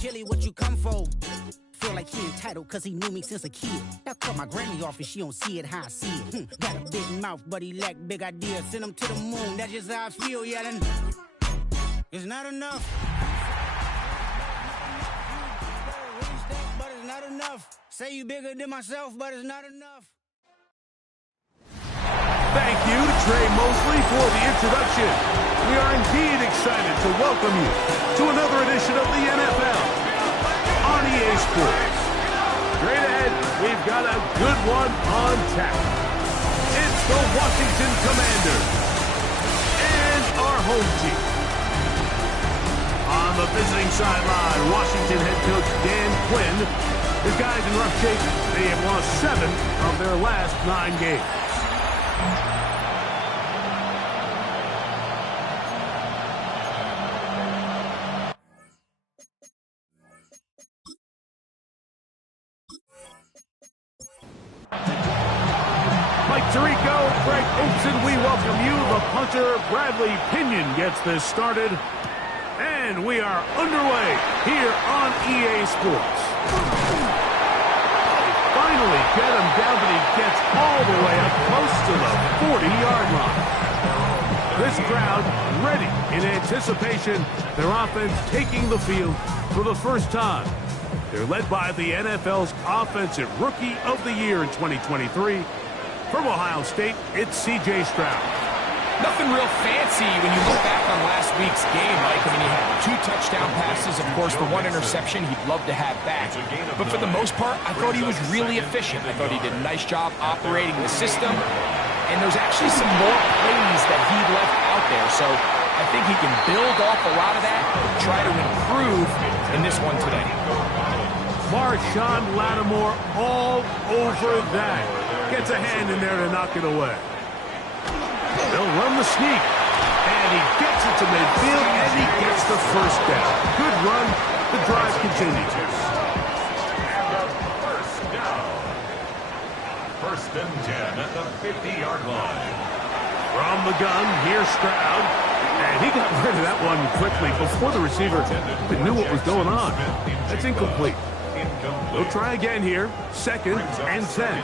Chili, what you come for? Feel like he entitled cause he knew me since a kid. I cut my granny off and she don't see it how I see it. Got a big mouth, but he lack big ideas. Send him to the moon, that's just how I feel, yelling. It's not enough. But it's not enough. Say you bigger than myself, but it's not enough. Thank you to Trey Mosley for the introduction. We are indeed excited to welcome you to another edition of the NFL on EA Sports. Straight ahead, we've got a good one on tap. It's the Washington Commanders and our home team. On the visiting sideline, Washington head coach Dan Quinn. His guys in rough shape. They have lost 7 of their last 9 games. Mike Tirico, Greg Olsen, we welcome you. The punter, Bradley Pinion, gets this started. And we are underway here on EA Sports. Finally get him down, but he gets all the way up close to the 40-yard line. This crowd ready in anticipation. Their offense taking the field for the first time. They're led by the NFL's Offensive Rookie of the Year in 2023. From Ohio State, it's C.J. Stroud. Nothing real fancy when you look back on last week's game, Mike. I mean, he had 2 touchdown passes, of course, the 1 interception he'd love to have back. But for the most part, I thought he was really efficient. I thought he did a nice job operating the system. And there's actually some more plays that he left out there. So I think he can build off a lot of that and try to improve in this one today. Marshawn Lattimore all over that. Gets a hand in there to knock it away. They'll run the sneak. And he gets it to midfield, and he gets the first down. Good run. The drive continues. First and 10 at the 50-yard line. From the gun, here's Stroud. And he got rid of that one quickly before the receiver knew what was going on. That's incomplete. They'll try again here. Second and 10.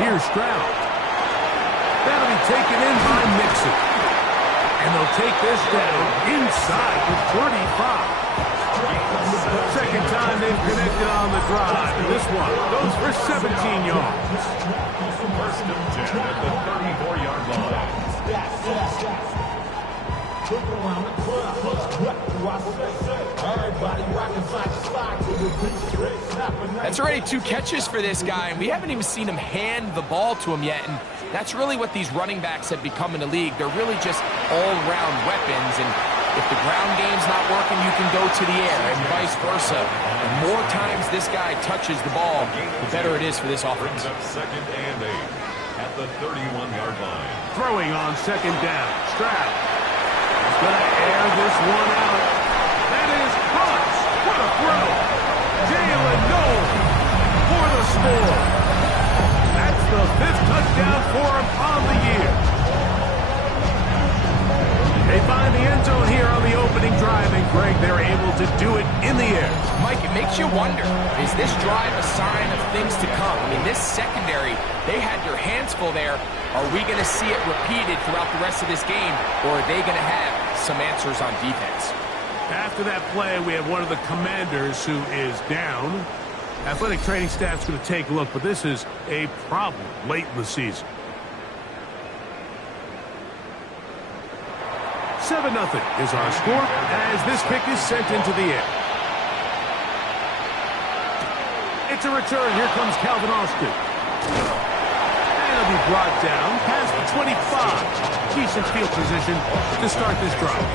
Here's Stroud. That'll be taken in by Mixon. And they'll take this down inside the 35. Second time they've connected on the drive. And this one goes for 17 yards. First and 10 at the 34-yard line. That's already 2 catches for this guy, and we haven't even seen him hand the ball to him yet. And that's really what these running backs have become in the league. They're really just all-round weapons, and if the ground game's not working, you can go to the air, and vice versa. The more times this guy touches the ball, the better it is for this offense. Second and 8 at the 31-yard line. Throwing on second down. Stroud is going to air this one out. That is Hutch. What a throw. Jalen Noel for the score. That's the 5th touchdown for him on the year. They find the end zone here on the opening drive, and Greg, they're able to do it in the air. Mike, it makes you wonder, is this drive a sign of things to come? I mean, this secondary, they had their hands full there. Are we going to see it repeated throughout the rest of this game, or are they going to have some answers on defense? After that play, we have one of the Commanders who is down. Athletic training staff's going to take a look, but this is a problem late in the season. 7-0 is our score as this kick is sent into the air. It's a return. Here comes Calvin Austin. And he'll be brought down past the 25. Decent field position to start this drive.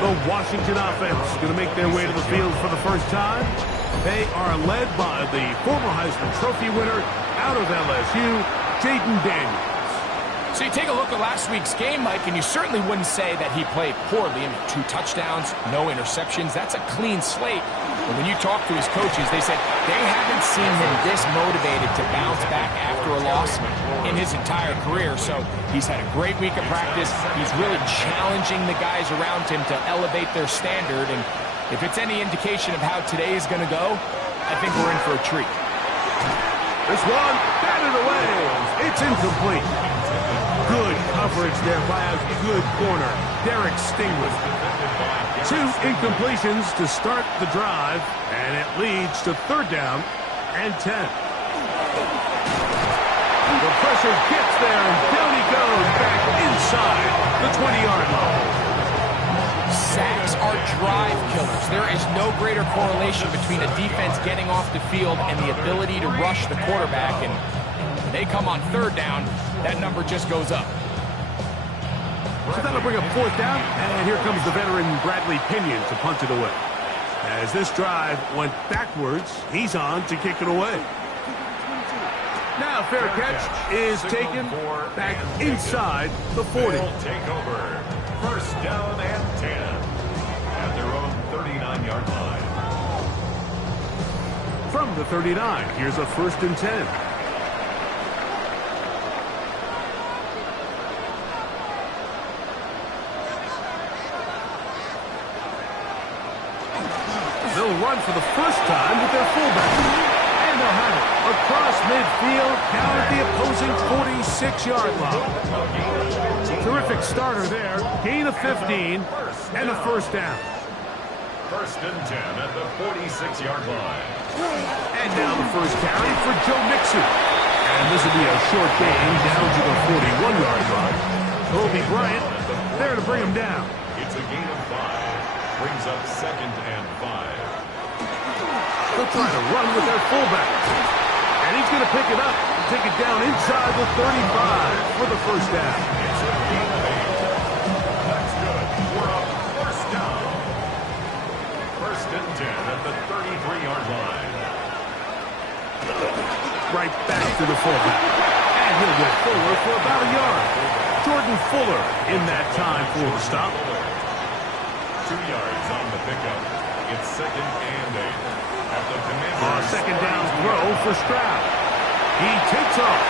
The Washington offense is going to make their way to the field for the first time. They are led by the former Heisman Trophy winner out of LSU, Jaden Daniels. So you take a look at last week's game, Mike, and you certainly wouldn't say that he played poorly. I mean, 2 touchdowns, no interceptions. That's a clean slate. But when you talk to his coaches, they said they haven't seen him this motivated to bounce back after a loss in his entire career. So he's had a great week of practice. He's really challenging the guys around him to elevate their standard. And if it's any indication of how today is going to go, I think we're in for a treat. This one, batted away. It's incomplete. Good coverage there by a good corner, Derek Stingley. 2 incompletions to start the drive, and it leads to 3rd down and 10. The pressure gets there, and down he goes back inside the 20-yard line. Sacks are drive killers. There is no greater correlation between a defense getting off the field and the ability to rush the quarterback. And when they come on 3rd down, that number just goes up. So that'll bring up 4th down, and here comes the veteran Bradley Pinion to punt it away. As this drive went backwards, he's on to kick it away. Now fair catch is taken back inside the 40. Take over. 1st down and 10 at their own 39-yard line. From the 39, here's a 1st and 10. They'll run for the first time with their fullback. And they'll have it across midfield down at the opposing 46-yard line. Terrific starter there. Gain of 15 and a 1st down. 1st and 10 at the 46-yard line. And now the first carry for Joe Mixon. And this will be a short gain down to the 41-yard line. Kobe Bryant there to bring him down. It's a gain of 5. Brings up 2nd and 5. They'll try to run with their fullback. And he's going to pick it up and take it down inside the 35 for the 1st down. It's a gain of 8. That's good. We're up 1st down. 1st and 10 at the 33-yard line. Right back to the fullback. And he'll get Fuller for about a yard. Jordan Fuller in that time for the stop. 2 yards on the pickup. It's 2nd and 8. At the Commanders. 2nd down throw for Stroud. He takes off.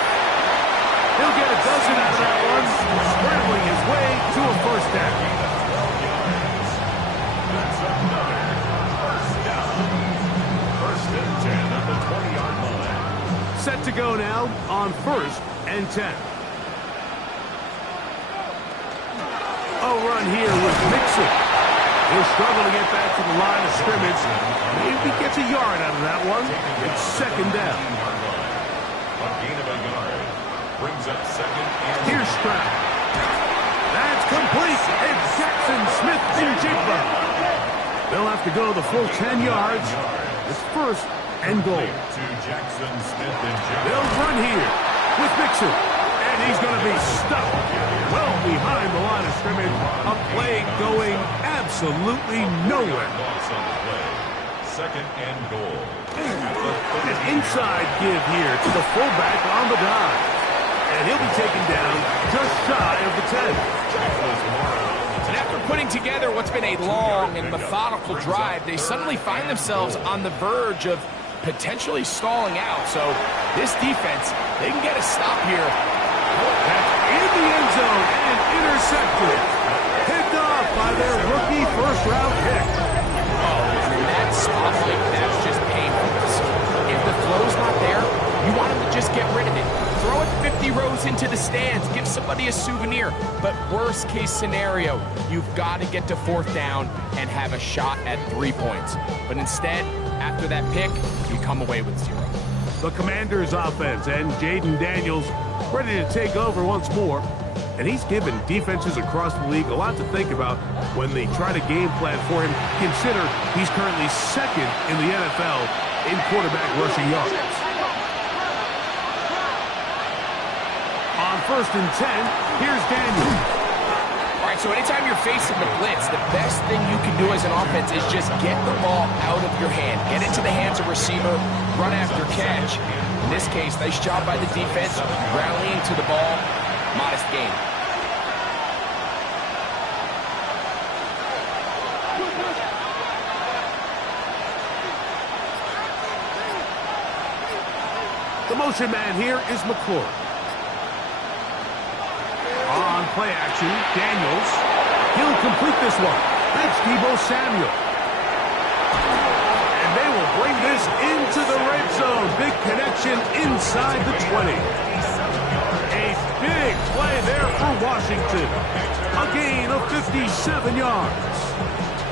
He'll get a dozen out of that one, scrambling his way to a 1st down. That's another 1st down. 1st and 10 at the 20-yard line. Set to go now on 1st and 10. A run here with Mixon. He'll struggle to get back to the line of scrimmage. Maybe gets a yard out of that one. It's 2nd down. A gain of a yard. Brings up 2nd and... Here's Stroud. That's complete. It's Jackson Smith-Njigba. They'll have to go the full 10 yards. It's 1st and goal. To Jackson Smith-Njigba. They'll run here with Mixon. And he's going to be stuck well behind the line of scrimmage. A play going absolutely nowhere. Loss on the play. 2nd and goal. An inside give here to the fullback on the dive. And he'll be taken down just shy of the 10. And after putting together what's been a long and methodical drive, they suddenly find themselves on the verge of potentially stalling out. So this defense, they can get a stop here. That's in the end zone and intercepted. Picked off by their rookie 1st-round pick. Oh, and that spot, like, that's just painful. If the throw's not there, you want him to just get rid of it. Throw it 50 rows into the stands. Give somebody a souvenir. But worst case scenario, you've got to get to 4th down and have a shot at 3 points. But instead, after that pick, you come away with 0. The Commanders' offense and Jaden Daniels ready to take over once more. And he's given defenses across the league a lot to think about when they try to game plan for him. Consider he's currently 2nd in the NFL in quarterback rushing yards. On 1st and 10, here's Daniels. All right, so anytime you're facing the blitz, the best thing you can do as an offense is just get the ball out of your hand. Get it to the hands of receiver, run after catch. In this case, nice job by the defense, rallying to the ball. modest gain. The motion man here is McClure. On play action, Daniels. He'll complete this one. That's Deebo Samuel. And they will bring this into the red zone. Big connection inside the 20. A big play there for Washington. A gain of 57 yards.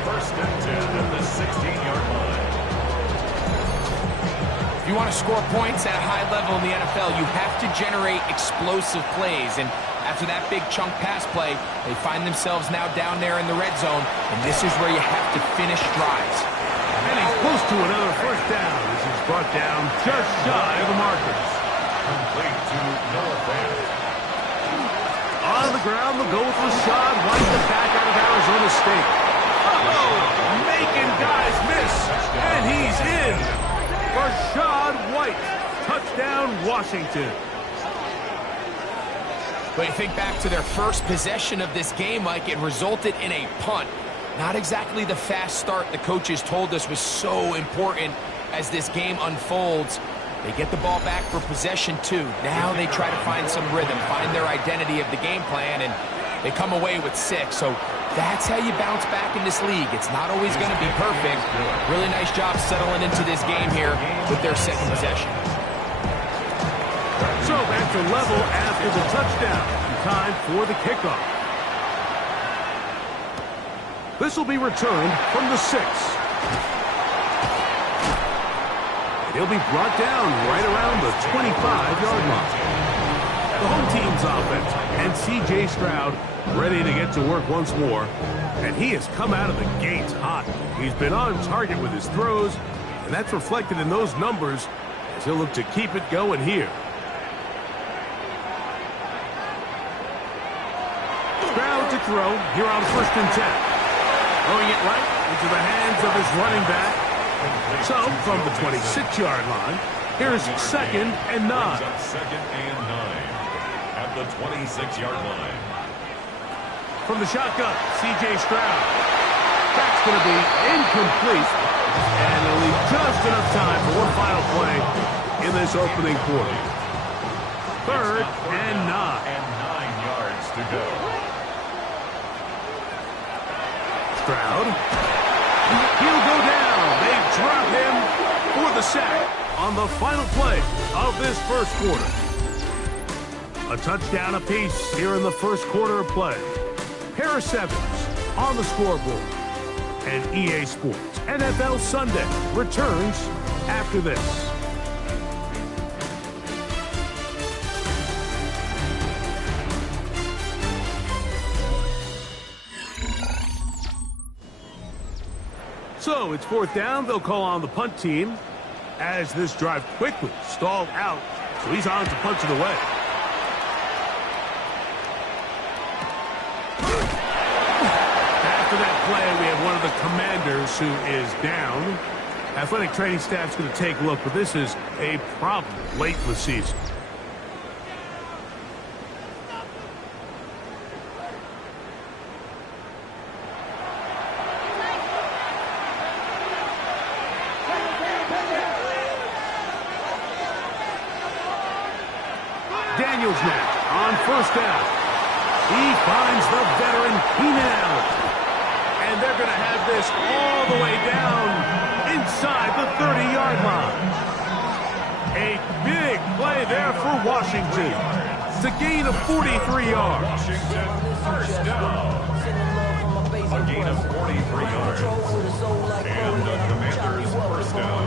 First and 10 at the 16-yard line. If you want to score points at a high level in the NFL, you have to generate explosive plays. And after that big chunk pass play, they find themselves now down there in the red zone. And this is where you have to finish drives. And he's close to another first down as he's brought down just shy of the markers. Complete to Noah Fant. On the ground, they'll go with Rachaad White, the back out of Arizona State. Oh, making guys miss. And he's in. Rachaad White. Touchdown, Washington. But you think back to their first possession of this game, Mike, it resulted in a punt. Not exactly the fast start the coaches told us was so important as this game unfolds. They get the ball back for possession 2. Now they try to find some rhythm, find their identity of the game plan, and they come away with 6. So that's how you bounce back in this league. It's not always going to be perfect. Really nice job settling into this game here with their second possession. So back to level after the touchdown. Time for the kickoff. This will be returned from the 6. He'll be brought down right around the 25-yard line. The home team's offense and C.J. Stroud ready to get to work once more. And he has come out of the gates hot. He's been on target with his throws, and that's reflected in those numbers as he'll look to keep it going here. Stroud to throw here on 1st and 10. Throwing it right into the hands of his running back. So, from the 26-yard line, here's 2nd and 9. Second and 9 at the 26-yard line. From the shotgun, C.J. Stroud. That's going to be incomplete. And it'll leave just enough time for one final play in this opening quarter. 3rd and 9. And 9 yards to go. Stroud. He'll go down. They drop him for the sack on the final play of this first quarter. A touchdown apiece here in the first quarter of play. Harris Evans on the scoreboard. And EA Sports NFL Sunday returns after this. So it's 4th down. They'll call on the punt team as this drive quickly stalled out. So he's on to punch it away. After that play, we have one of the Commanders who is down. Athletic training staff's going to take a look, but this is a problem late in the season. Daniels now on 1st down. He finds the veteran Keenan Allen. And they're going to have this all the way down inside the 30-yard line. A big play there for Washington. It's a gain of 43 yards. Washington, first down. A gain of 43 yards. And the Commanders' first down.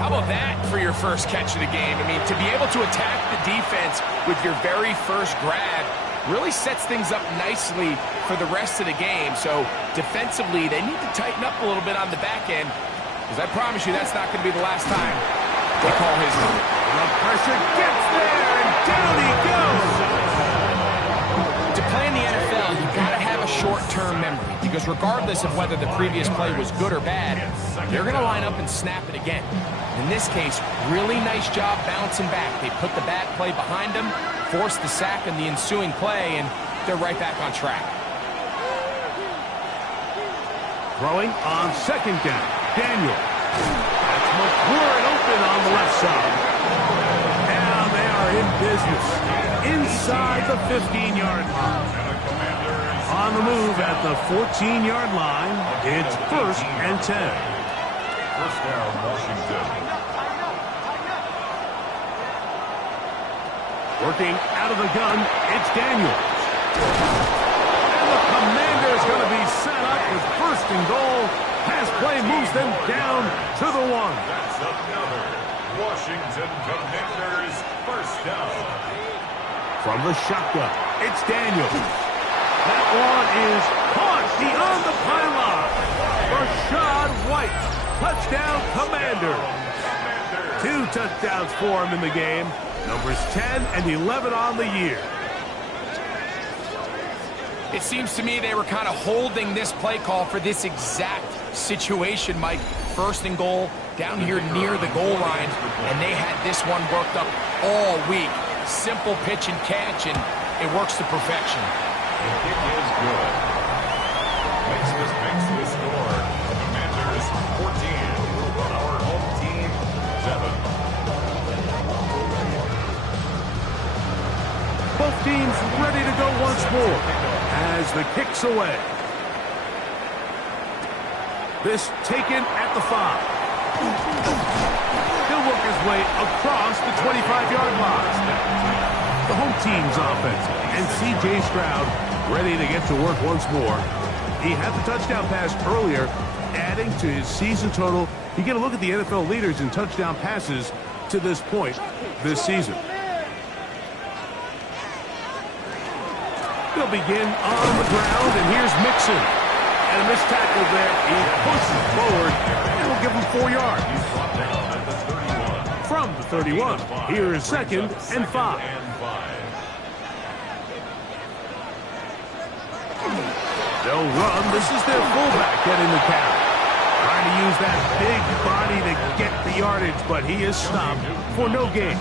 How about that for your first catch of the game? I mean, to be able to attack the defense with your very first grab really sets things up nicely for the rest of the game. So defensively, they need to tighten up a little bit on the back end, because I promise you that's not going to be the last time they call his number. The pressure gets there, and down he goes. To play in the NFL, you've got to have a short-term memory, because regardless of whether the previous play was good or bad, they're going to line up and snap it again. In this case, really nice job bouncing back. They put the bad play behind them, forced the sack in the ensuing play, and they're right back on track. Throwing on second down. Daniel. That's McLaurin open on the left side. Now they are in business inside the 15-yard line. On the move at the 14-yard line, it's 1st and 10. First down, Washington. Working out of the gun, it's Daniels. And the Commander is going to be set up with 1st and goal. Pass play moves them down to the 1. That's another Washington Commanders first down. From the shotgun, it's Daniels. That one is caught beyond the pylon. Rachaad White, touchdown Commanders. 2 touchdowns for him in the game. Numbers 10 and 11 on the year. It seems to me they were kind of holding this play call for this exact situation, Mike. 1st and goal, down here near the goal line, and they had this one worked up all week. Simple pitch and catch, and it works to perfection. The kick is good. Makes the score. Commanders 14. Our home team 7. Both teams ready to go once more as the kick's away. This taken at the 5. He'll work his way across the 25-yard line. The home team's offense and C.J. Stroud ready to get to work once more. He had the touchdown pass earlier, adding to his season total. You get a look at the NFL leaders in touchdown passes to this point this season. They'll begin on the ground, and here's Mixon. And a missed tackle there. He pushes forward, and will give him 4 yards. From the 31, here is 2nd and 5. They'll run. This is their fullback getting the count. Trying to use that big body to get the yardage, but he is stopped for no gain.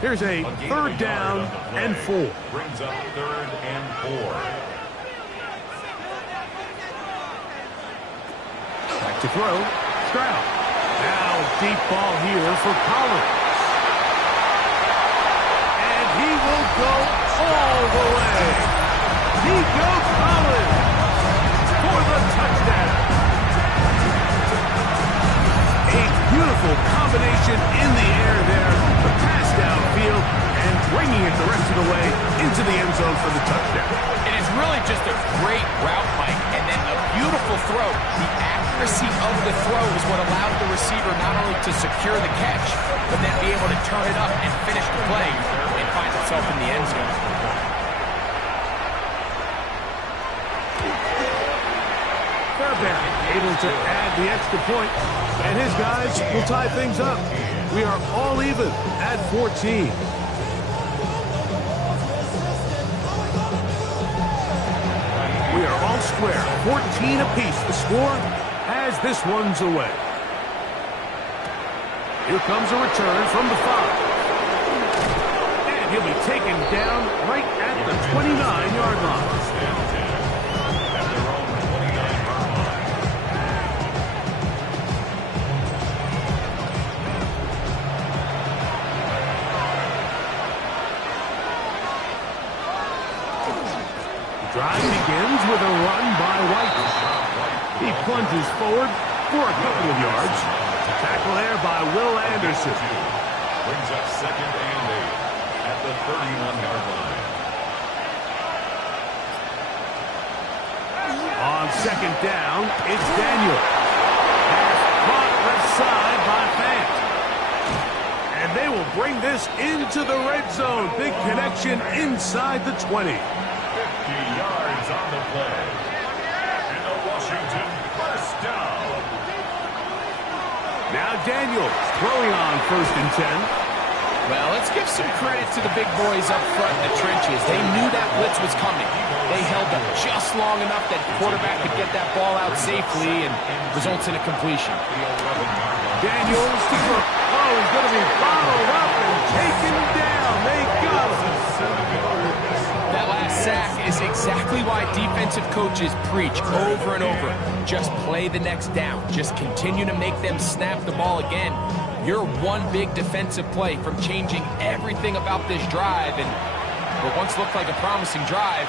Here's a 3rd down and 4. Brings up 3rd and 4. Back to throw. Stroud. Now deep ball here for Collins. And he will go all the way. He goes Collins for the touchdown. A beautiful combination in the air there. The pass downfield and bringing it the rest of the way into the end zone for the touchdown. It is really just a great route, Mike, and then a beautiful throw. The accuracy of the throw is what allowed the receiver not only to secure the catch, but then be able to turn it up and finish the play and find himself in the end zone. Fairbairn able to add the extra point, and his guys will tie things up. We are all even at 14. We are all square, 14 apiece. The score as this one's away. Here comes a return from the 5. And he'll be taken down right at the 29-yard line. Drive begins with a run by White. He plunges forward for a couple of yards. Tackle there by Will Anderson. Brings up 2nd and 8 at the 31-yard line. On 2nd down, it's Daniel. Pass caught left side by Fant. And they will bring this into the red zone. Big connection inside the 20. 50 yards on the play. And the Washington first down. Now Daniels throwing on 1st and 10. Well, let's give some credit to the big boys up front in the trenches. They knew that blitz was coming. They held up just long enough that quarterback could get that ball out safely and results in a completion. Daniels to throw. Oh, he's going to be followed up and taken down. They got him. sack is exactly why defensive coaches preach over and over. Just play the next down. Just continue to make them snap the ball again. You're one big defensive play from changing everything about this drive. And what once looked like a promising drive,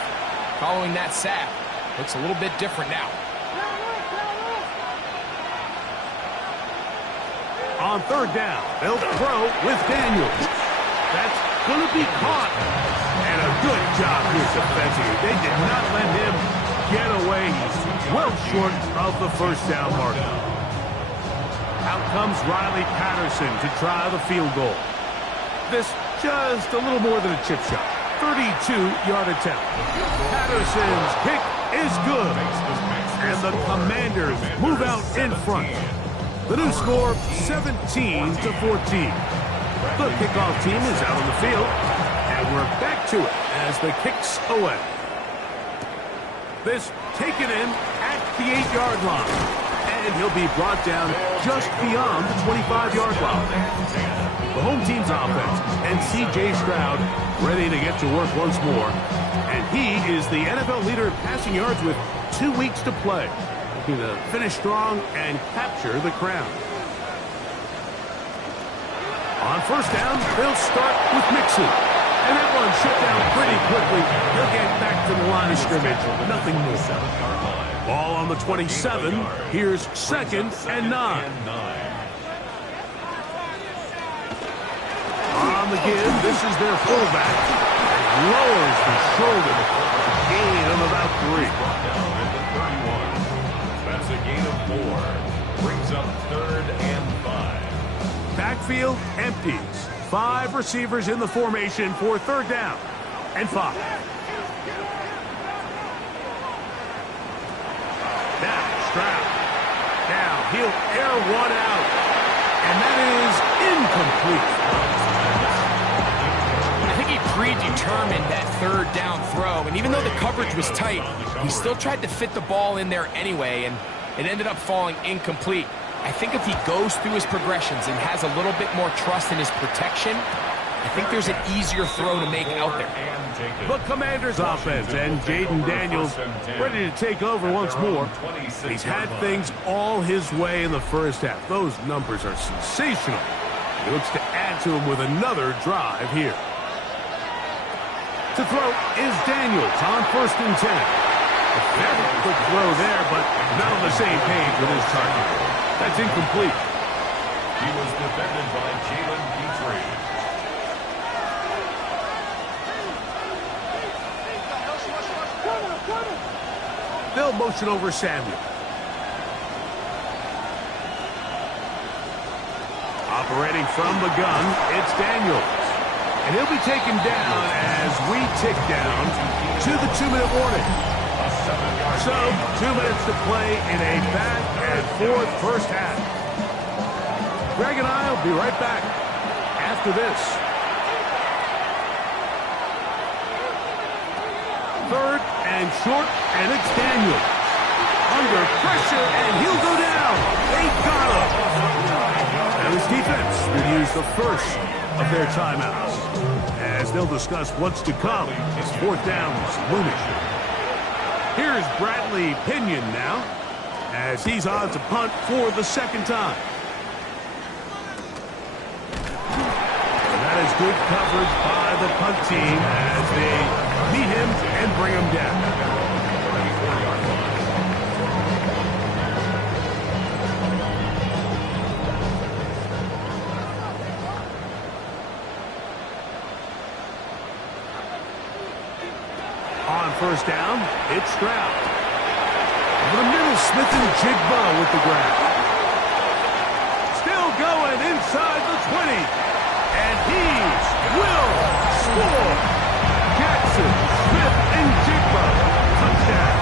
following that sack, looks a little bit different now. On third down, they'll throw with Daniels. That's going to be caught. And a good job here defensively. They did not let him get away. He's well short of the first down marker. Out comes Riley Patterson to try the field goal. This just a little more than a chip shot. 32-yard attempt. Patterson's kick is good. And the Commanders move out in front. The new score, 17-14. The kickoff team is out on the field. And we're back to it as the kick's away. This taken in at the 8-yard line. And he'll be brought down just beyond the 25-yard line. The home team's offense and C.J. Stroud ready to get to work once more. And he is the NFL leader in passing yards with 2 weeks to play. Looking to finish strong and capture the crown. On first down, they'll start with Mixon. And that one shut down pretty quickly. He'll get back to the line of scrimmage. Nothing more. Ball on the 27. Here's 2nd and 9. On the give, this is their fullback. Lowers the shoulder. Gain of about 3. That's a gain of 4. Brings up 3rd and 5. Backfield empties. 5 receivers in the formation for 3rd down and 5. Now Stroud. Now he'll air one out. And that is incomplete. I think he predetermined that 3rd down throw. And even though the coverage was tight, he still tried to fit the ball in there anyway. And it ended up falling incomplete. I think if he goes through his progressions and has a little bit more trust in his protection, I think there's an easier throw to make out there. The Commanders offense and Jaden Daniels ready to take over once more. He's had things all his way in the first half. Those numbers are sensational. He looks to add to them with another drive here. To throw is Daniels on 1st and 10. A very quick throw there, but not on the same page with his target. That's incomplete. He was defended by Jalen Petrie. They'll motion over Samuel. Operating from the gun, it's Daniels. And he'll be taken down as we tick down to the 2-minute warning. So, 2 minutes to play in a back-and-forth first half. Greg and I will be right back after this. 3rd and short, and it's Daniels. Under pressure, and he'll go down. They got him. And this defense will use the first of their timeouts, as they'll discuss what's to come as 4th down is looming. Here's Bradley Pinion now, as he's on to punt for the 2nd time. And that is good coverage by the punt team as they meet him and bring him down. On first down, it's Stroud. Over the middle, Smith and Jigba with the grab. Still going inside the 20. And he will score. Jackson, Smith, and Jigba. Touchdown.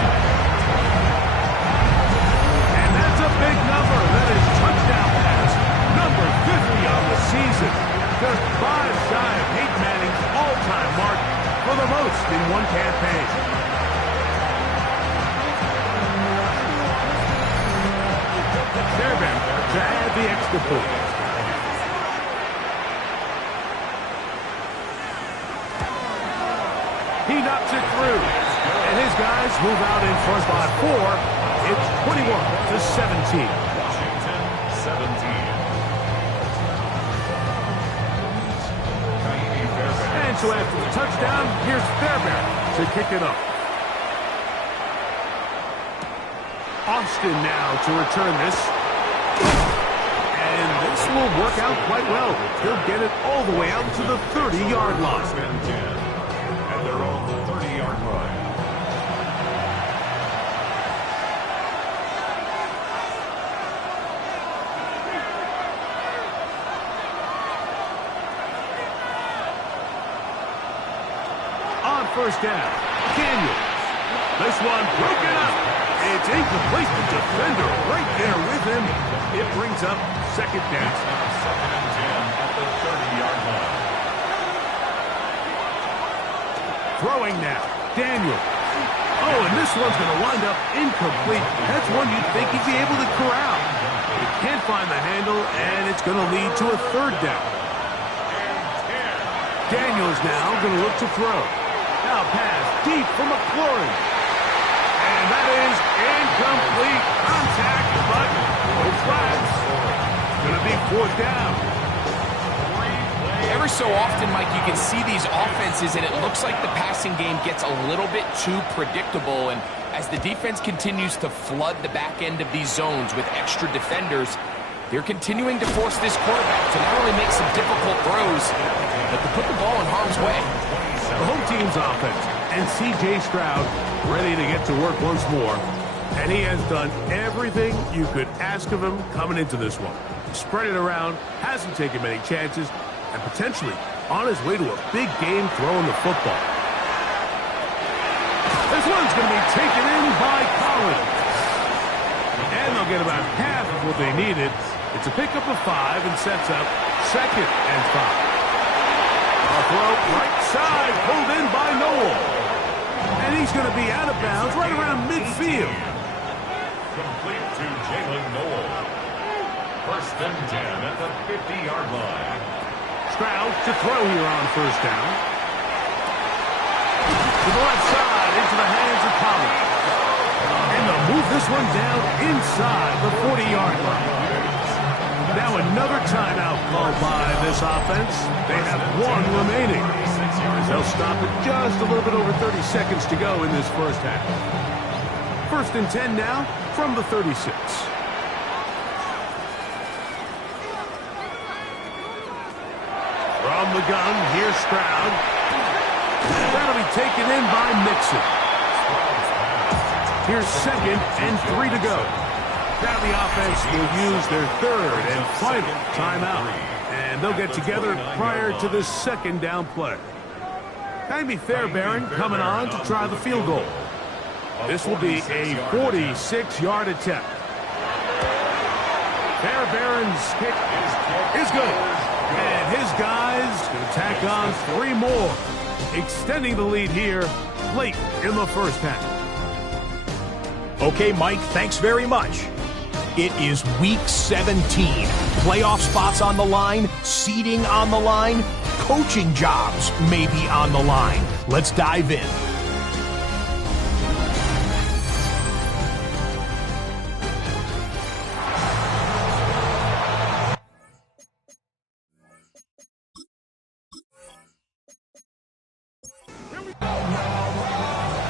And that's a big number. That is touchdown pass. Number 50 on the season. Just 5 shy of Peyton Manning's all-time mark for the most in one campaign. Fairbairn to add the extra point. He knocks it through. And his guys move out in front by 4. It's 21-17. Washington, 17. And so after the touchdown, here's Fairbairn to kick it up. Austin now to return this. And this will work out quite well. He'll get it all the way out to the 30-yard line. First and 10 at their own 30-yard line. On first down, Daniels. This one broken up. It's incomplete. The defender right there with him. It brings up second down. Second and 10 at the 30-yard line. Throwing now, Daniels. Oh, and this one's going to wind up incomplete. That's one you'd think he'd be able to corral. He can't find the handle, and it's going to lead to a third down. Daniels now going to look to throw. Now pass deep for McLaurin. And that is incomplete. Contact, but no flags. Going to be fourth down. Every so often, Mike, you can see these offenses, and it looks like the passing game gets a little bit too predictable. And as the defense continues to flood the back end of these zones with extra defenders, they're continuing to force this quarterback to not only make some difficult throws, but to put the ball in harm's way. The home team's offense, and C.J. Stroud ready to get to work once more. And he has done everything you could ask of him coming into this one. Spread it around, hasn't taken many chances, and potentially on his way to a big game throwing the football. This one's going to be taken in by Collins. And they'll get about half of what they needed. It's a pickup of 5 and sets up second and 5. A throw right side, pulled in by Noel. And he's going to be out of bounds right around midfield. Complete to Jalen Noel. First and 10 at the 50-yard line. Stroud to throw here on first down. To the left side, into the hands of Collins. And they'll move this one down inside the 40-yard line. Now another timeout called by this offense. They have one remaining. They'll stop it just a little bit over 30 seconds to go in this first half. First and 10 now from the 36. From the gun, here's Stroud. That'll be taken in by Mixon. Here's second and 3 to go. Now the offense will use their third and final timeout. And they'll get together prior to the second down play. Jaime Fairbairn coming on to try the field goal. This will be a 46-yard attempt. Fairbairn's kick is good. And his guys going to tack on 3 more, extending the lead here late in the first half. Okay, Mike, thanks very much. It is Week 17. Playoff spots on the line, seeding on the line, coaching jobs may be on the line. Let's dive in.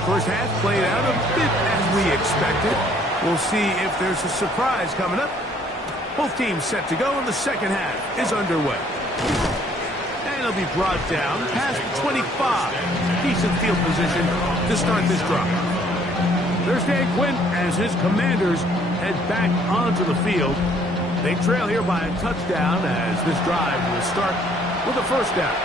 First half played out a bit as we expected. We'll see if there's a surprise coming up. Both teams set to go, and the second half is underway. And it'll be brought down past 25. Decent field position to start this drive. There's Dan Quinn as his Commanders head back onto the field. They trail here by a touchdown as this drive will start with a first down.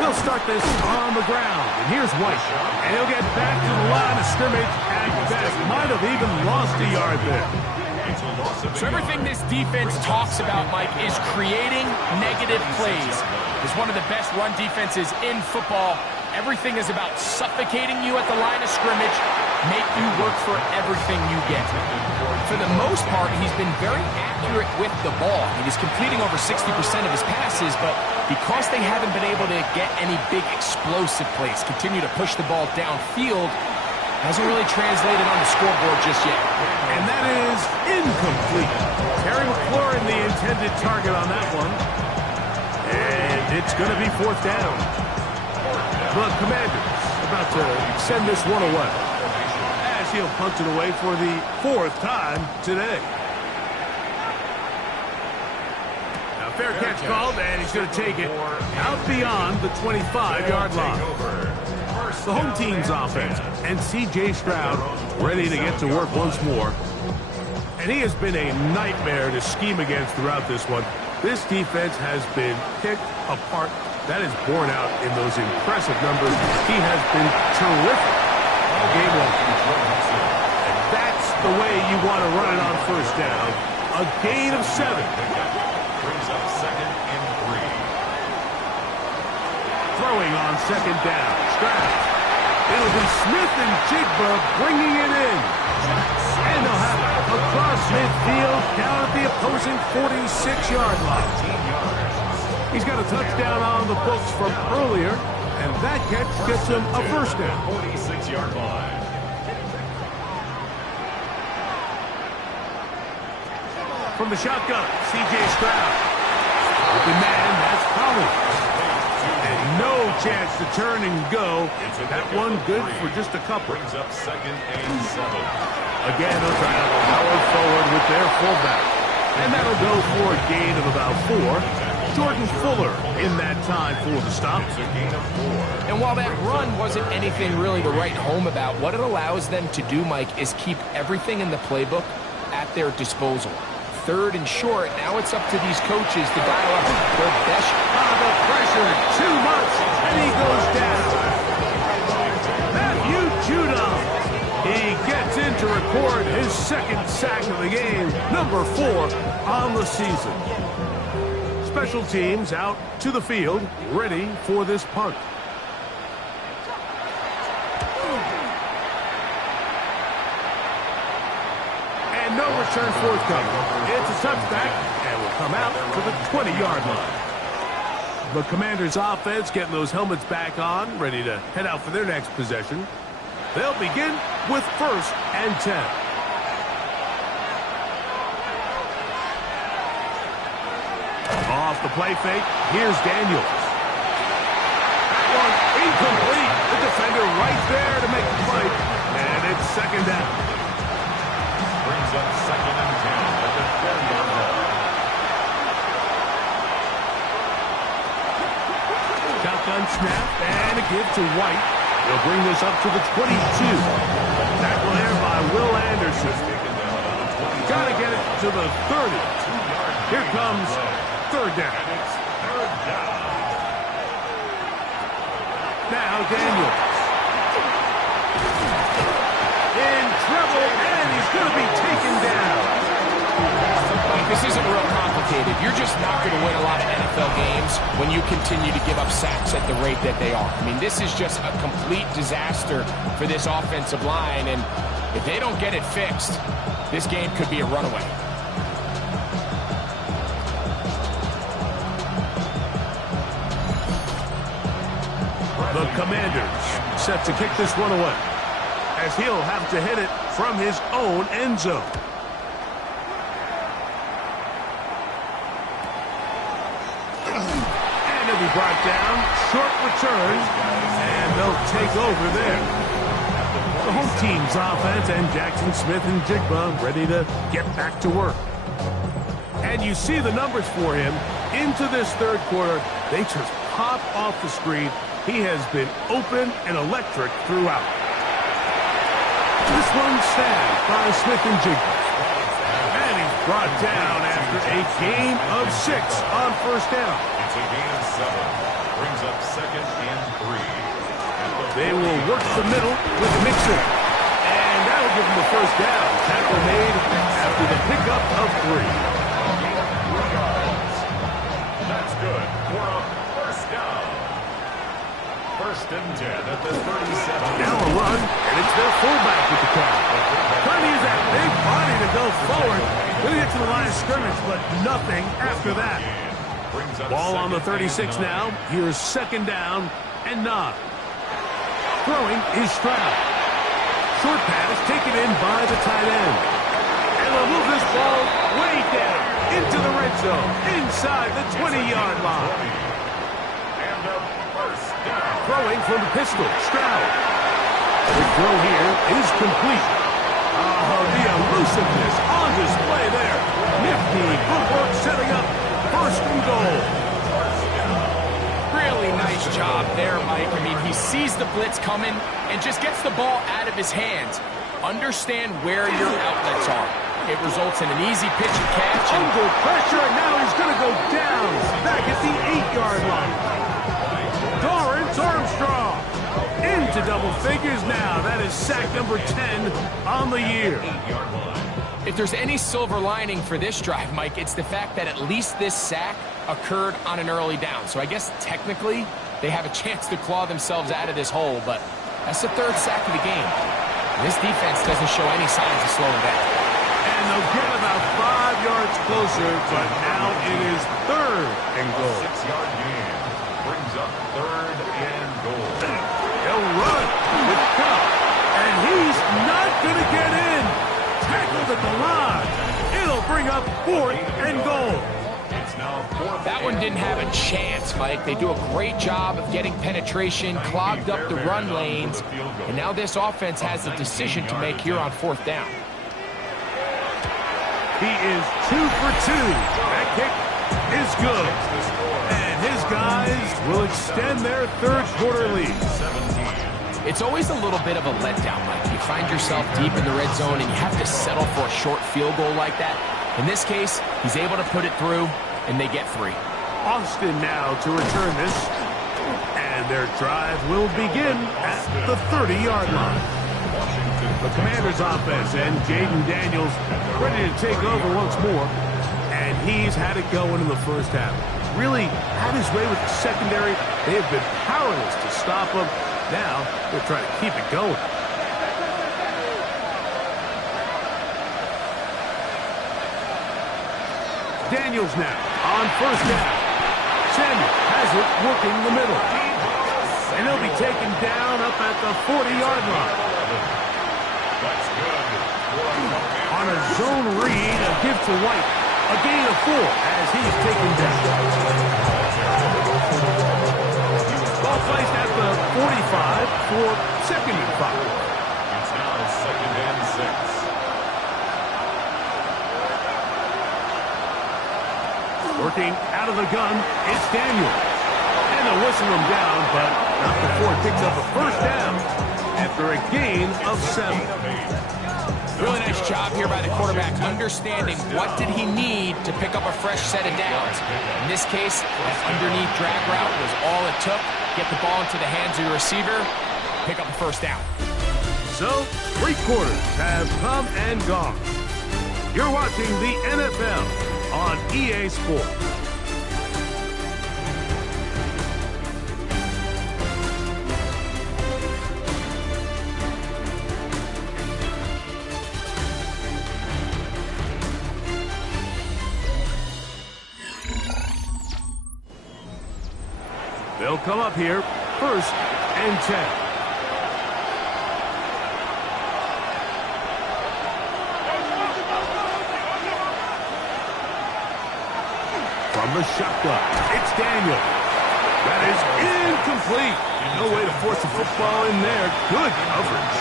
They'll start this on the ground. And here's White. And he'll get back to the line of scrimmage at best. Might have even lost a yard there. So everything this defense talks about, Mike, is creating negative plays. It's one of the best run defenses in football. Everything is about suffocating you at the line of scrimmage, make you work for everything you get. For the most part, he's been very accurate with the ball. He's completing over 60% of his passes, but because they haven't been able to get any big explosive plays, continue to push the ball downfield, hasn't really translated on the scoreboard just yet. And that is incomplete. Terry McLaurin, the intended target on that one. And it's going to be 4th down. The Commanders about to send this one away, as he'll punt it away for the 4th time today. Now, fair catch called, and he's going to take it out beyond the 25-yard line. The home team's offense, and C.J. Stroud ready to get to work once more. And he has been a nightmare to scheme against throughout this one. This defense has been picked apart. That is borne out in those impressive numbers. He has been terrific all game long. And that's the way you want to run it on 1st down. A gain of 7. Brings up 2nd and 3. Throwing on 2nd down. Stroud. It'll be Smith and Jigba bringing it in. And they'll have it across midfield down at the opposing 46-yard line. He's got a touchdown on the books from earlier, and that catch gets him a 1st down. 46-yard line. From the shotgun, C.J. Stroud. Open man, that's Collins. And no chance to turn and go. That one good for just a couple. Brings up 2nd and 7. Again, they'll try to power forward with their fullback. And that'll go for a gain of about 4. Jordan Fuller in that time for the stop. And while that run wasn't anything really to write home about, what it allows them to do, Mike, is keep everything in the playbook at their disposal. 3rd and short, now it's up to these coaches to dial up their best. The pressure, too much, and he goes down. Matthew Judon. He gets in to record his 2nd sack of the game, number 4 on the season. Special teams out to the field, ready for this punt. And no return forthcoming. It's a touchback, and will come out to the 20-yard line. The Commanders' offense getting those helmets back on, ready to head out for their next possession. They'll begin with 1st and 10. Off the play fake, here's Daniels. That one incomplete. The defender right there to make the play. And it's 2nd down. Brings up 2nd and 10 at the 30-yard line. Shotgun snap and a give to White. They'll bring this up to the 22. Tackle there by Will Anderson. Got to get it to the 30. Here comes 3rd down. Now Daniels. In trouble, and he's going to be taken down. This isn't real complicated. You're just not going to win a lot of NFL games when you continue to give up sacks at the rate that they are. I mean, this is just a complete disaster for this offensive line, and if they don't get it fixed, this game could be a runaway. The Commanders set to kick this one away, as he'll have to hit it from his own end zone. And he'll be brought down, short return, and they'll take over there. The home team's offense and Jackson Smith and Jigba ready to get back to work. And you see the numbers for him into this 3rd quarter. They just pop off the screen. He has been open and electric throughout. This one snagged by Smith and Jigba. And he's brought down after a gain of 6 on 1st down. It's a gain of 7. Brings up 2nd and 3. They will work the middle with Mixon. And that'll give them a 1st down. Tackle made after the pickup of 3. That's good. We're up 1st down. 1st and 10 at the 37. Now a run, and it's their fullback to nothing after that. Ball on the 36 now. Here's second down and 9. Throwing is Stroud. Short pass taken in by the tight end. And they'll move this ball way down into the red zone, inside the 20-yard line. And a first down. Throwing from the pistol, Stroud. The throw here is complete. Oh, the elusiveness on display there. Nifty footwork setting up first and goal. Really nice job there, Mike. I mean, he sees the blitz coming and just gets the ball out of his hands. Understand where your outlets are. It results in an easy pitch and catch. Under pressure, and now he's going to go down back at the 8-yard line. Dorrance Armstrong into double figures now. That is sack number 10 on the year. If there's any silver lining for this drive, Mike, it's the fact that at least this sack occurred on an early down. So I guess technically they have a chance to claw themselves out of this hole, but that's the third sack of the game. This defense doesn't show any signs of slowing down. And they'll get about 5 yards closer, but now it is third and goal. 6-yard gain brings up third and goal. He'll run with Cup, and he's not going to get in. Tackled at the line. It'll bring up fourth and goal. It's now fourth. That one didn't have a chance, Mike. They do a great job of getting penetration, clogged up the run lanes, and now this offense has a decision to make here on fourth down. He is 2 for 2. That kick is good. And his guys will extend their third quarter lead. It's always a little bit of a letdown, Mike. You find yourself deep in the red zone and you have to settle for a short field goal like that. In this case, he's able to put it through, and they get 3. Austin now to return this. And their drive will begin at the 30-yard line. The Commanders' offense and Jaden Daniels ready to take over once more. And he's had it going in the first half. Really had his way with the secondary. They have been powerless to stop him. Now they're trying to keep it going. Daniels now on first down. Samuel has it working the middle. And he'll be taken down up at the 40-yard line. That's good. On a zone read, a give to White. A gain of 4 as he's taken down. Ball placed at the 45 for second and 5. It's now second and 6. Working out of the gun, it's Daniel. And they'll whistle him down, but not before it picks up a first down after a gain of 7. Really nice job here by the quarterback, understanding what did he need to pick up a fresh set of downs. In this case, that underneath drag route was all it took. Get the ball into the hands of your receiver, pick up a first down. So, 3 quarters have come and gone. You're watching the NFL on EA Sports. They'll come up here, first and 10. From the shotgun, it's Daniel. That is incomplete. No way to force the football in there. Good coverage.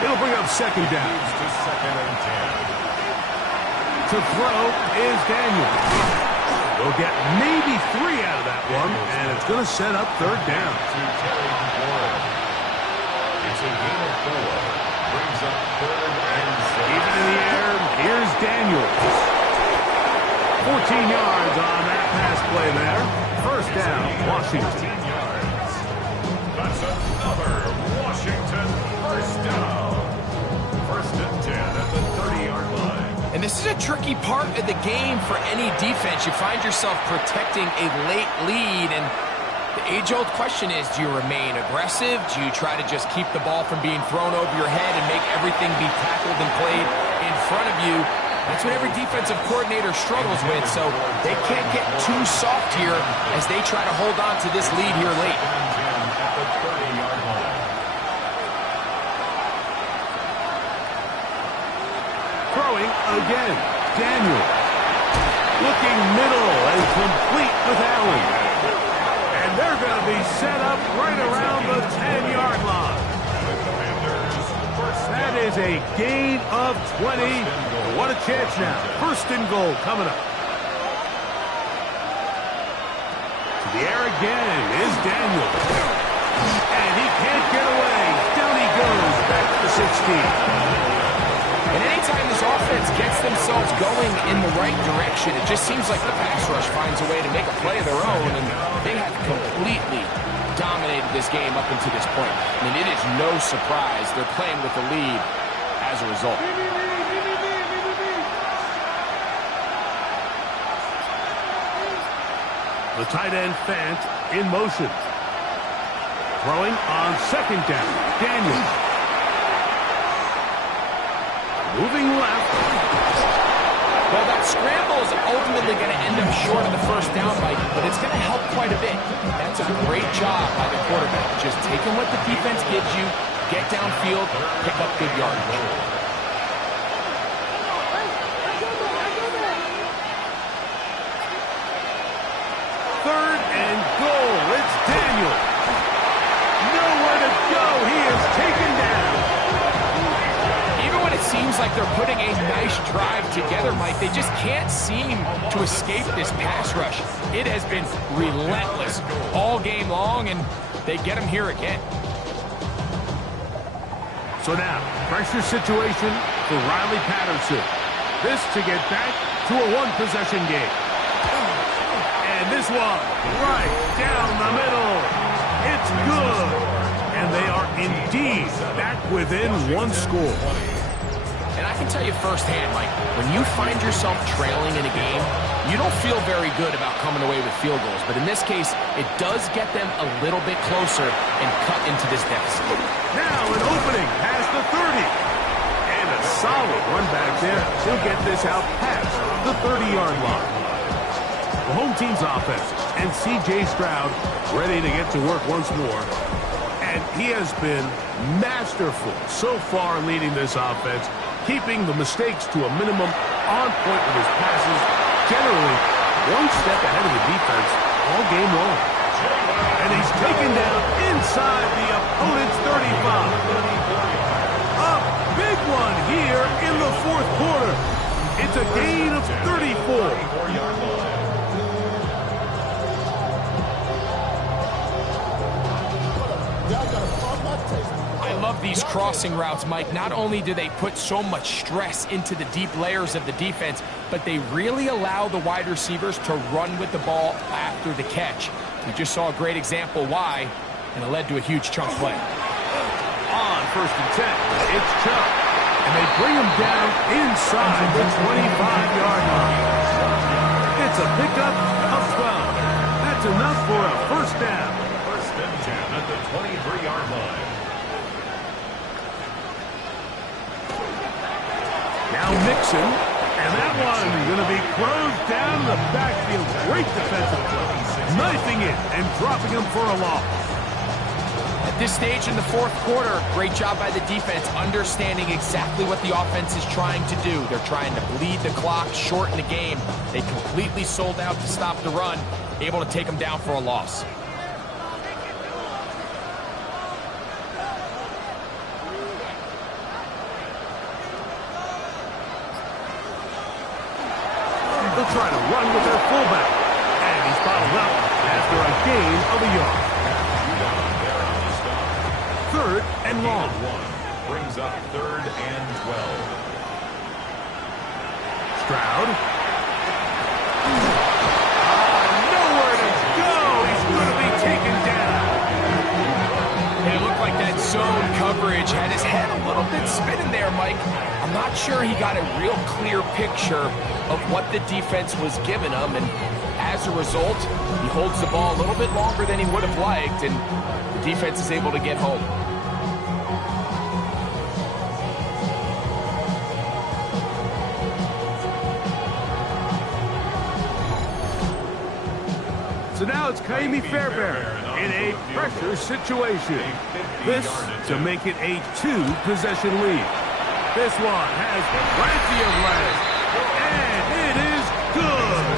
It'll bring up second down. To second and 10. To throw is Daniel. We'll get maybe 3 out of that one, and it's going to set up third down. To Terry McLaurin. It's a gain of 4. Brings up third and 6. Even in the air, here's Daniel. 14 yards on that pass play there. First down, Washington. 15 yards. That's another Washington first down. First and 10 at the 30-yard line. And this is a tricky part of the game for any defense. You find yourself protecting a late lead, and the age-old question is, do you remain aggressive? Do you try to just keep the ball from being thrown over your head and make everything be tackled and played in front of you? That's what every defensive coordinator struggles with, so they can't get too soft here as they try to hold on to this lead here late. At the 30-yard line. Throwing again. Daniel. Looking middle and complete with Allen. And they're going to be set up right around the 10-yard line. That is a gain of 20. What a chance now. First and goal coming up. To the air again is Daniel. And he can't get away. Down he goes back to the 16. And anytime this offense gets themselves going in the right direction, it just seems like the pass rush finds a way to make a play of their own, and they have completely dominated this game up until this point. I mean, it is no surprise they're playing with the lead as a result. The tight end Fant in motion. Throwing on second down. Daniel. Moving left. Well, that scramble is ultimately going to end up short of the first down, Mike, but it's going to help quite a bit. That's a great job by the quarterback. Just taking what the defense gives you, get downfield, pick up good yardage. Third and goal. It's Daniel. Nowhere to go. He is taken down. It seems like they're putting a nice drive together, Mike. They just can't seem to escape this pass rush. It has been relentless all game long, and they get them here again. So now, pressure situation for Riley Patterson. This to get back to a one-possession game. And this one, right down the middle. It's good. And they are indeed back within one score. And I can tell you firsthand, Mike, when you find yourself trailing in a game, you don't feel very good about coming away with field goals. But in this case, it does get them a little bit closer and cut into this deficit. Now an opening past the 30. And a solid run back there to get this out past the 30-yard line. The home team's offense and C.J. Stroud ready to get to work once more. And he has been masterful so far leading this offense, keeping the mistakes to a minimum, on point with his passes, generally one step ahead of the defense all game long. And he's taken down inside the opponent's 35. A big one here in the fourth quarter. It's a gain of 34. I love these crossing routes, Mike. Not only do they put so much stress into the deep layers of the defense, but they really allow the wide receivers to run with the ball after the catch. We just saw a great example why, and it led to a huge chunk play. On first and 10, it's Chubb. And they bring him down inside the 25-yard line. It's a pickup of 12. That's enough for a first down. First and 10 at the 23-yard line. Now Mixon, and that one going to be closed down the backfield. Great defensive play. Knifing it and dropping him for a loss. At this stage in the fourth quarter, great job by the defense, understanding exactly what the offense is trying to do. They're trying to bleed the clock, shorten the game. They completely sold out to stop the run, able to take them down for a loss. They'll try to run with their fullback. And he's bottled up after a gain of a yard. Third and long. Brings up third and 12. Stroud. Nowhere to go. He's going to be taken down. And it looked like that zone coverage had his head a little bit spinning there, Mike. I'm not sure he got a real clear picture of what the defense was giving him, and as a result, he holds the ball a little bit longer than he would have liked, and the defense is able to get home. So now it's Ka'imi Fairbairn in a pressure situation. This to make it a 2-possession lead. This one has plenty of legs. And it is good.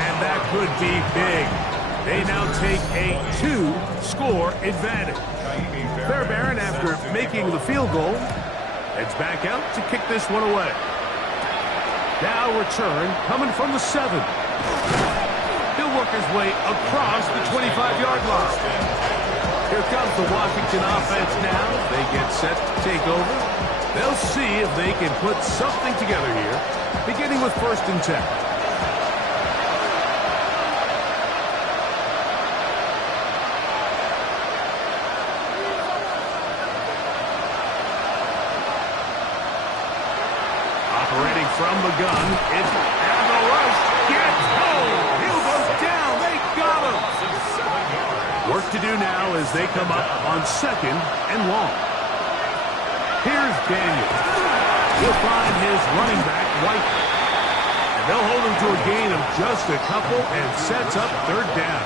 And that could be big. They now take a 2-score advantage. Fairbairn, after making the field goal, heads back out to kick this one away. Now return coming from the 7. He'll work his way across the 25-yard line. Here comes the Washington offense now. They get set to take over. They'll see if they can put something together here, beginning with 1st and 10. Operating from the gun, it's and the rush gets home. He'll go down. They got him. Work to do now as they come up on 2nd and long. Here's Daniel. He'll find his running back, White. And they'll hold him to a gain of just a couple and sets up 3rd down.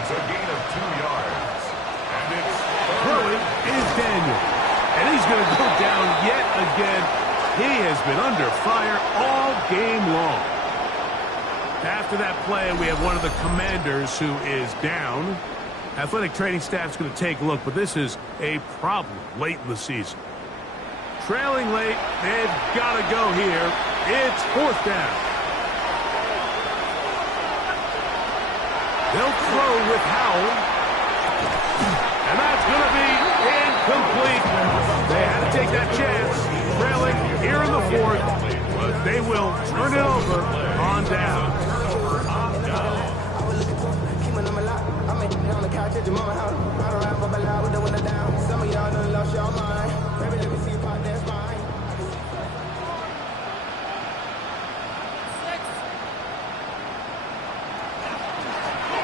It's a gain of 2 yards. And it's throwing is Daniel. And he's going to go down yet again. He has been under fire all game long. After that play, we have one of the Commanders who is down. Athletic training staff's going to take a look, but this is a problem late in the season. Trailing late, they've got to go here. It's 4th down. They'll throw with Howell. And that's going to be incomplete. They had to take that chance. Trailing here in the 4th, but they will turn it over on down.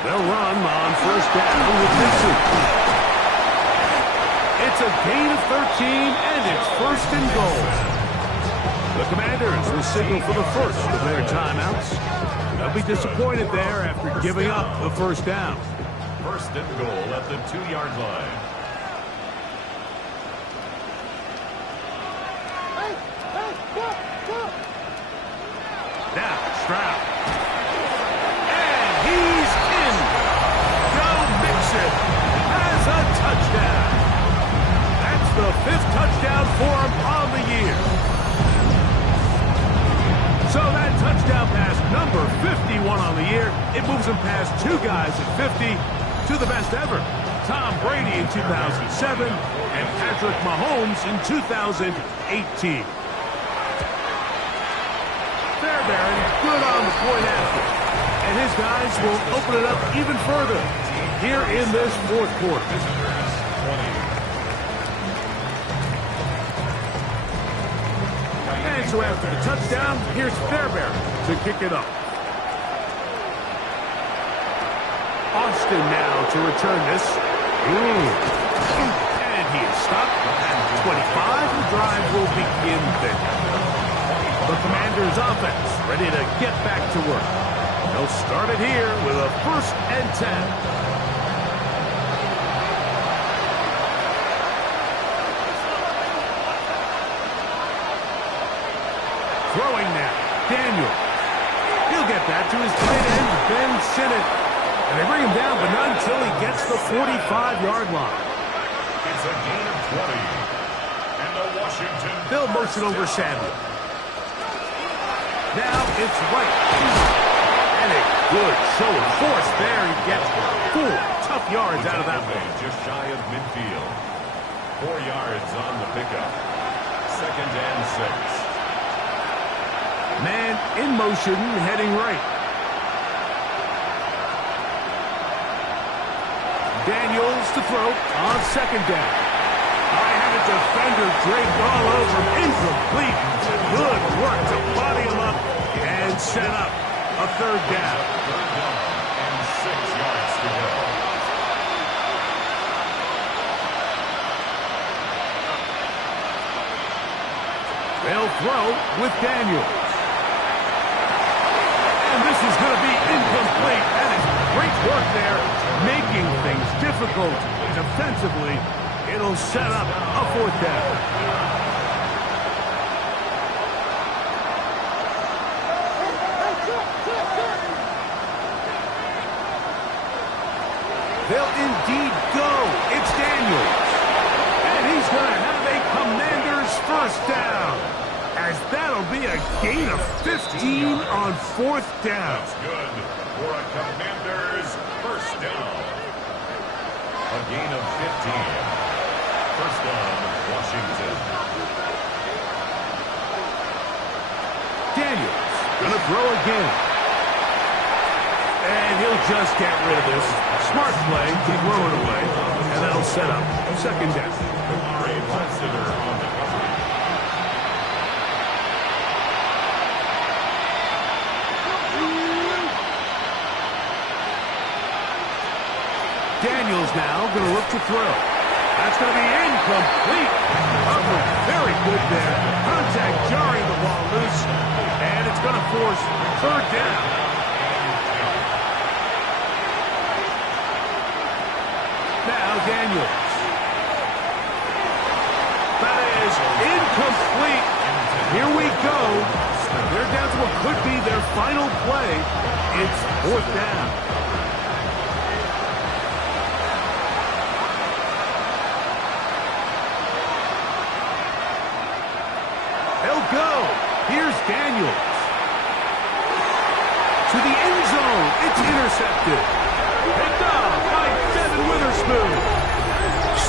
They'll run on 1st down with Dixon. It's a gain of 13, and it's 1st and goal. The Commanders will signal for the first of their timeouts. They'll be disappointed there after giving up the 1st down. 1st and goal at the 2-yard line. Now, Stroud. And he's in. Joe Mixon has a touchdown. That's the 5th touchdown for him on the year. So that touchdown pass, number 51 on the year, it moves him past 2 guys at 50 to the best ever. Tom Brady in 2007 and Patrick Mahomes in 2018. Fairbairn good on the point after. And his guys will open it up even further here in this 4th quarter. And so after the touchdown, here's Fairbairn to kick it up. Austin now to return this. And he is stopped at 25. The drive will begin there. The Commanders' offense ready to get back to work. They'll start it here with a 1st and 10. Throwing now, Daniel. He'll get that to his tight end, Ben Sinnott. And they bring him down, but not until he gets the 45-yard line. It's a gain of 20. And the Washington... They'll motion over Samuel. Now it's White. And a good show of force there. He gets 4 tough yards out of that one. Just shy of midfield. 4 yards on the pickup. 2nd and 6. Man in motion, heading right. Daniels to throw on 2nd down. I have a defender draped all over. Incomplete. Good work to body him up and set up a 3rd down. 3rd down and 6 yards to go. They'll throw with Daniel. And this is going to be incomplete. And it's work there, making things difficult defensively. It'll set up a 4th down. They'll indeed go. It's Daniels. And he's going to have a Commanders 1st down. As that'll be a gain of 15 on 4th down. That's good for a Commanders 1st down. A gain of 15. 1st down, Washington. Daniels going to throw again. And he'll just get rid of this. Smart play to throw it away. And that'll set up 2nd down. Amari Lassiter on the coverage. Daniels now going to look to throw. That's going to be incomplete. Very good there. Contact jarring the ball loose. And it's going to force 3rd down. Now Daniels. That is incomplete. Here we go. They're down to what could be their final play. It's 4th down. They'll go. Here's Daniels. To the end zone. It's intercepted. Picked up by Devin Witherspoon.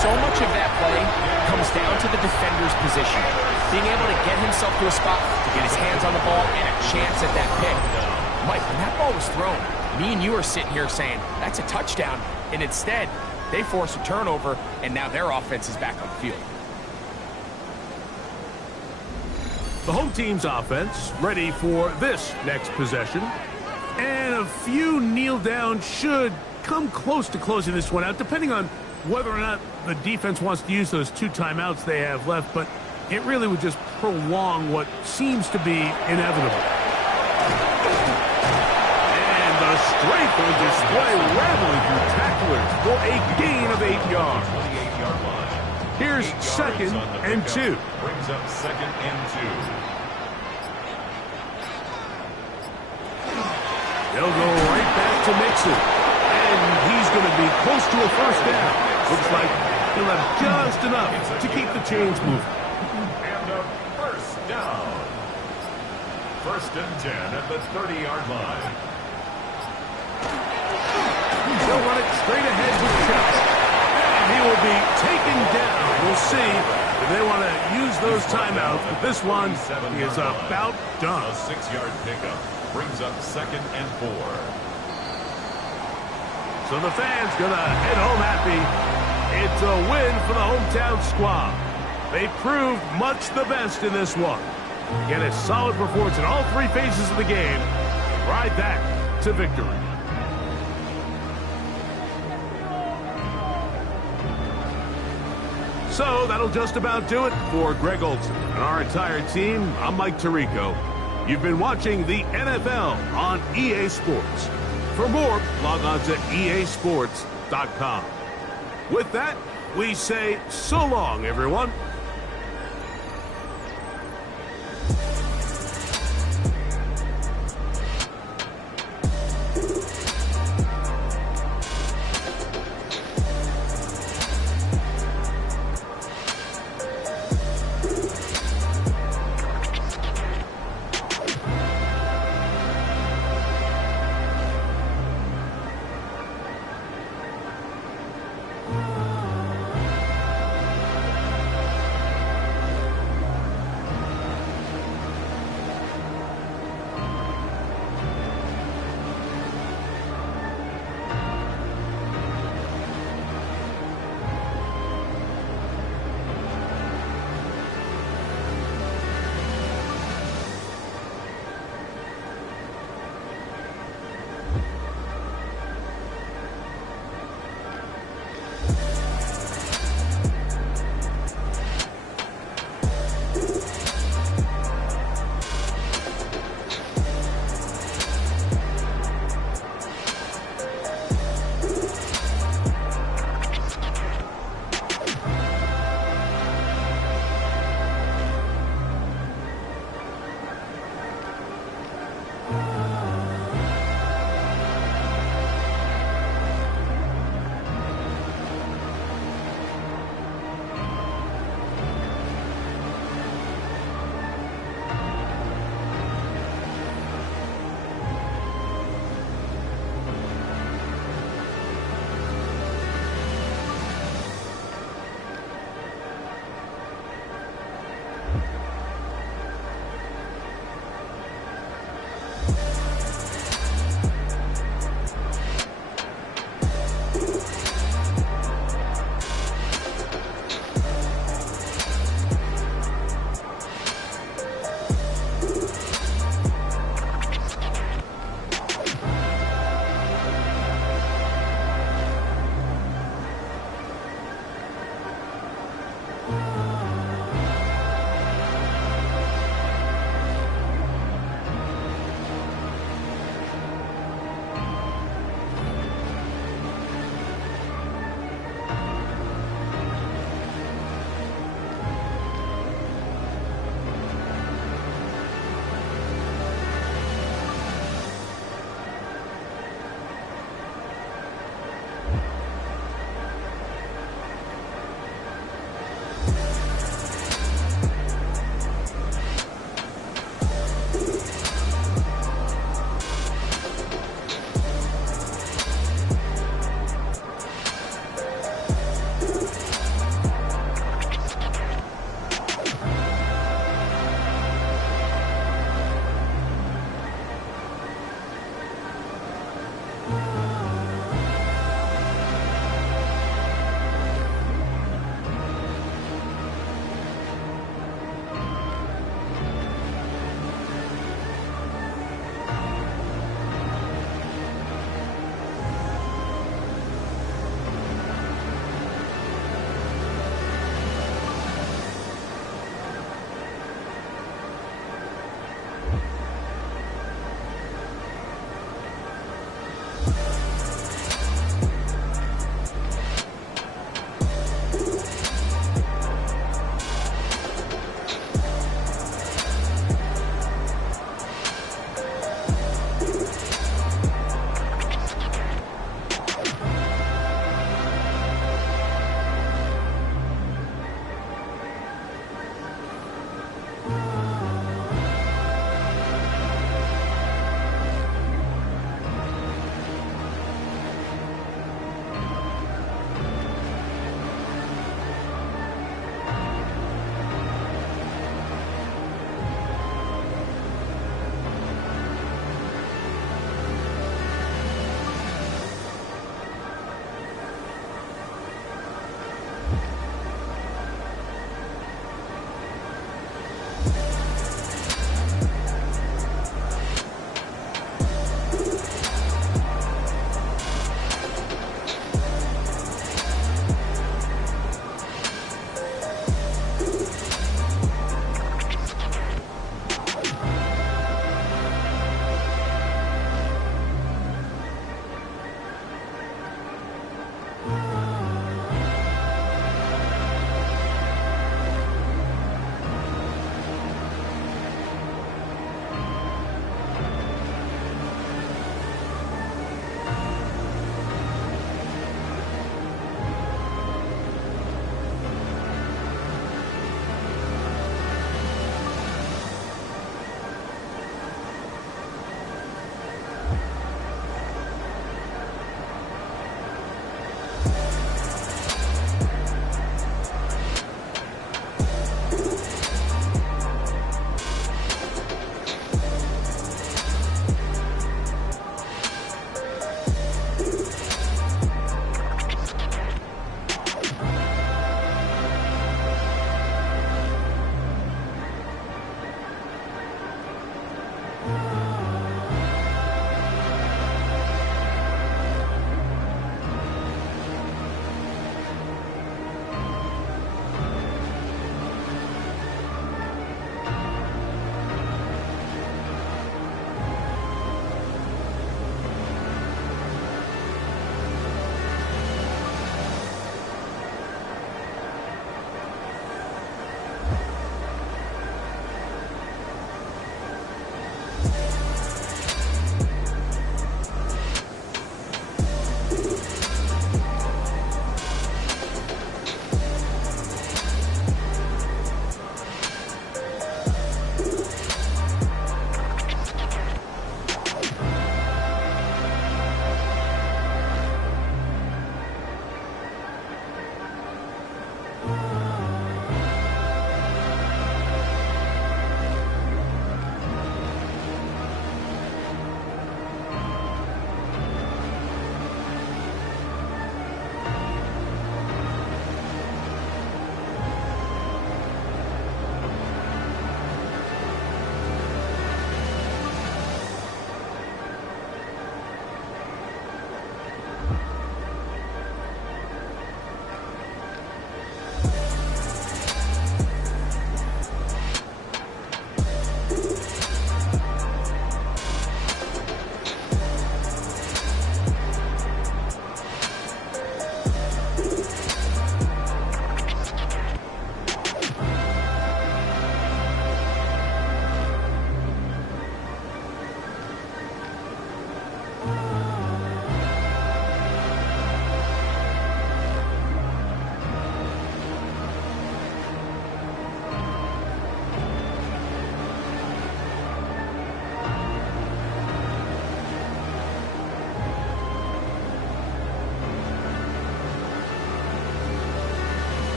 So much of that play comes down to the defender's position. Being able to get himself to a spot, to get his hands on the ball, and a chance at that pick. Mike, when that ball was thrown, me and you are sitting here saying, that's a touchdown. And instead, they force a turnover, and now their offense is back on the field. The home team's offense ready for this next possession. And a few kneel down should come close to closing this one out, depending on whether or not the defense wants to use those 2 timeouts they have left, but it really would just prolong what seems to be inevitable. And the strength on display, rattling through tacklers for a gain of 8 yards. 28-yard line. Here's 2nd and 2. Brings up 2nd and 2. They'll go right back to Mixon. And he's going to be close to a 1st down. Looks like he'll have just enough to keep the chains moving. And a 1st down. 1st and 10 at the 30-yard line. They'll run it straight ahead with Chubb. And he will be taken down. We'll see if they want to use those timeouts. But this one is about done. A 6-yard pickup brings up 2nd and 4. So the fans going to head home happy. It's a win for the hometown squad. They proved much the best in this one. Get a solid performance in all 3 phases of the game. Ride that to victory. So that'll just about do it for Greg Olsen and our entire team. I'm Mike Tirico. You've been watching the NFL on EA Sports. For more, log on to easports.com. With that, we say so long, everyone.